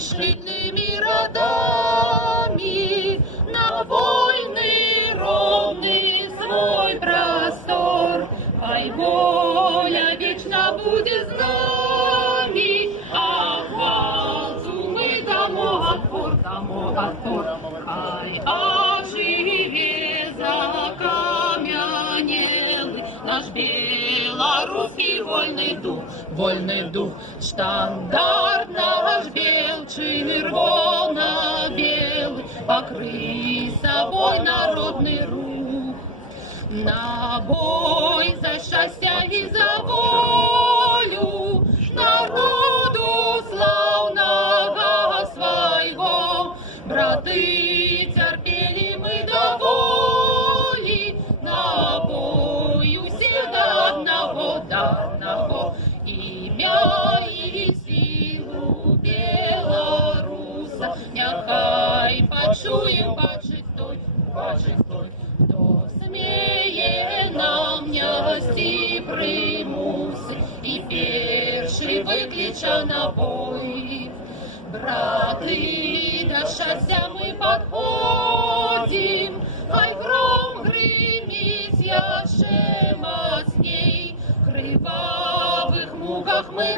шильными родами на вольный, ровный свой простор. Хай воля вечно будет с нами, а хвалцу мы дамо отпор. Хай оживе закам'янелый наш белорусский вольный дух, штандарт наш бел, червоно-белый, покрый собой народный рух. На бой за счастье и за волю народу славного своего, браты, терпели мы до воли, на бою все до одного, имя и силу белоруса, нехай почуем почестой, хто смеє нам нести примуси і перший виклича на бой. Браты, до счастья мы подходим, хай гром гремит яше мацней, в кривавых муках мы